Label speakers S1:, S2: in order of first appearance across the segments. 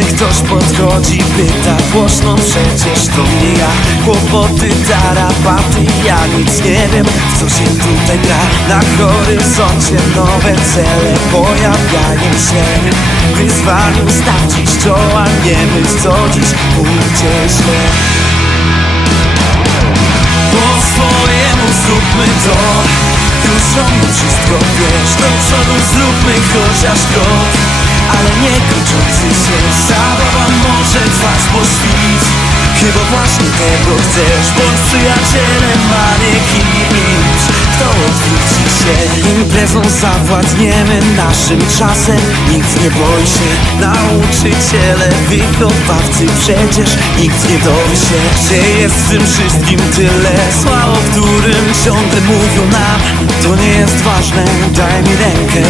S1: Ktoś podchodzi, pyta głośno Przecież to nie ja. Kłopoty, tarapaty Ja nic nie wiem, co się tutaj gra. Na horyzoncie nowe cele Pojawiają się. Wyzwaniu staw dziś czoła Nie myśl co dziś pójdzie źle. Po swojemu zróbmy to. Już o wszystko wiesz. Do przodu zróbmy chociaż krok Ale nie kończący się. Zabawa może trwać po Chyba właśnie tego chcesz Bądź przyjacielem, a Kto odwróci się? Imprezą zawładniemy naszym czasem. Nikt nie boi się. Nauczyciele, wychowawcy Przecież nikt nie dowie się Że jest w tym wszystkim tyle zła O którym ciągle mówią nam To nie jest ważne, daj mi rękę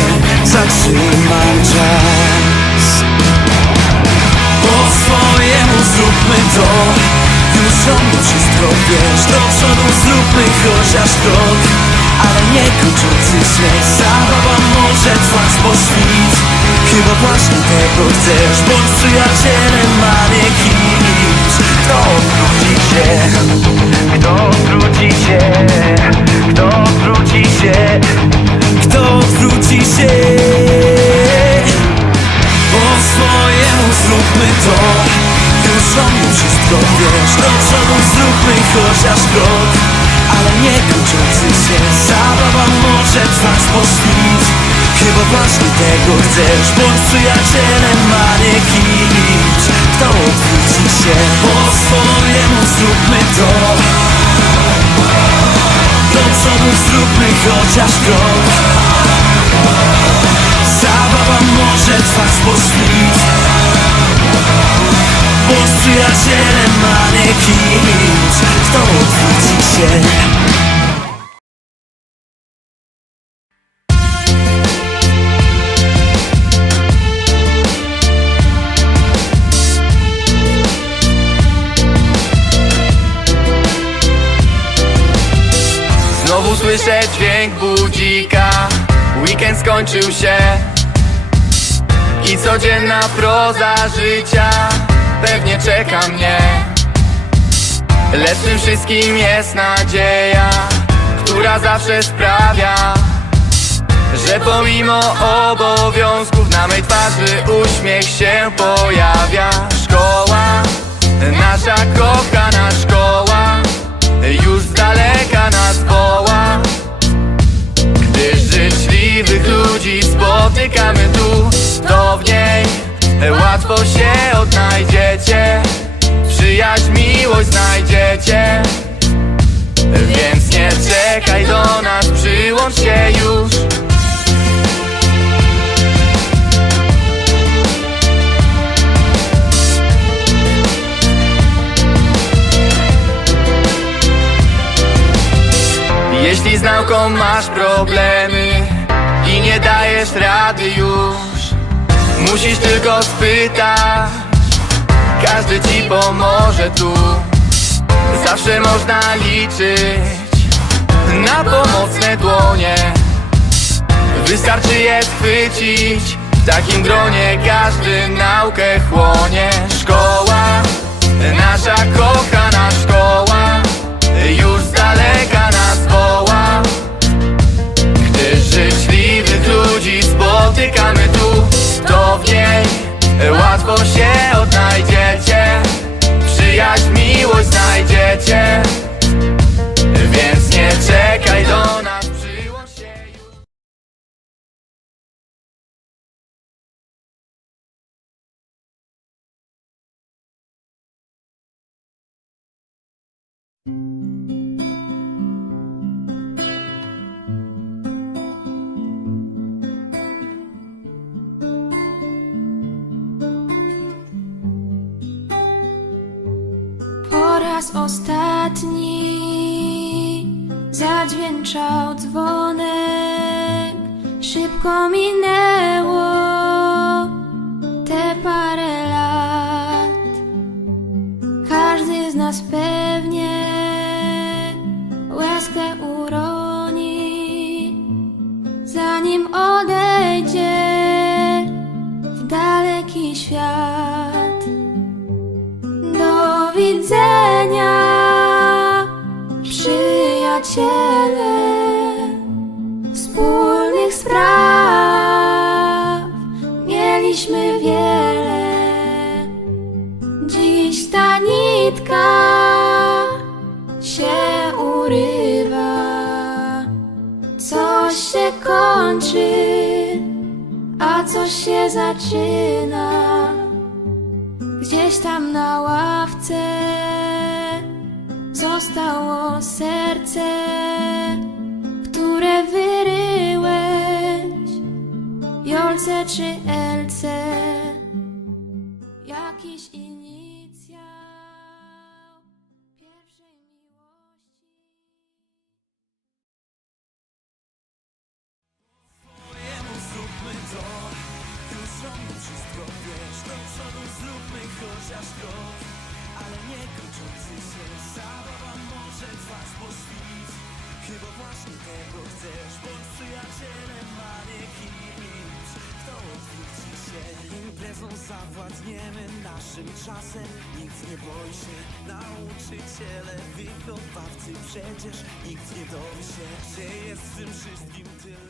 S1: Zatrzymam czas zróbmy to. Już o mnie wszystko wiesz Do przodu zróbmy chociaż krok. Ale nie kończący się Zabawa może trwać po świt. Chyba właśnie tego chcesz Bądź przyjacielem, a nie kimś Kto odwróci się? Kto odwróci się? Kto odwróci się? Kto odwróci się Już o mnie wszystko wiesz Do przodu zróbmy chociaż krok. Ale nie kończący się Zabawa może trwać po Chyba właśnie tego chcesz Bądź przyjacielem, a Kto odwróci się Po swojemu zróbmy to. Do przodu zróbmy chociaż krok. Zabawa może trwać po przyjacielem, Kto odwróci się.
S2: Znowu słyszę dźwięk budzika. Weekend skończył się. I codzienna proza życia Pewnie czeka mnie. Lecz tym wszystkim jest nadzieja Która zawsze sprawia Że pomimo obowiązków Na mej twarzy uśmiech się pojawia. Szkoła, nasza kochana szkoła już z daleka Znajdziecie. Więc nie czekaj do nas, przyłącz się już. Jeśli z nauką masz problemy I nie dajesz rady już Musisz tylko spytać. Każdy ci pomoże tu Zawsze można liczyć Na pomocne dłonie. Wystarczy je chwycić W takim gronie każdy naukę chłonie. Szkoła, nasza kochana szkoła Już z daleka nas woła. Gdy życzliwych ludzi spotykamy tu To w niej łatwo się odnajdziecie
S3: Po raz ostatni zadźwięczał dzwonek. Szybko minęło te parę lat. Każdy z nas pewnie przyjaciele Wspólnych spraw. Mieliśmy wiele. Dziś ta nitka się urywa. Coś się kończy a coś się zaczyna. Gdzieś tam na ławce Zostało serce Które wyryłeś. Jolce czy Elce Jakiś inicjał Pierwszej miłości.
S1: to Już o wszystko wiesz Do przodu zróbmy chociaż krok Ale nie kończący się. Zabawa może trwać po Chyba właśnie tego chcesz Bądź przyjacielem, a nie kimś Kto odwróci się? Imprezą zawładniemy naszym czasem. Nikt nie boi się. Nauczyciele, wychowawcy Przecież nikt nie dowie się Gdzie jest w tym wszystkim tyle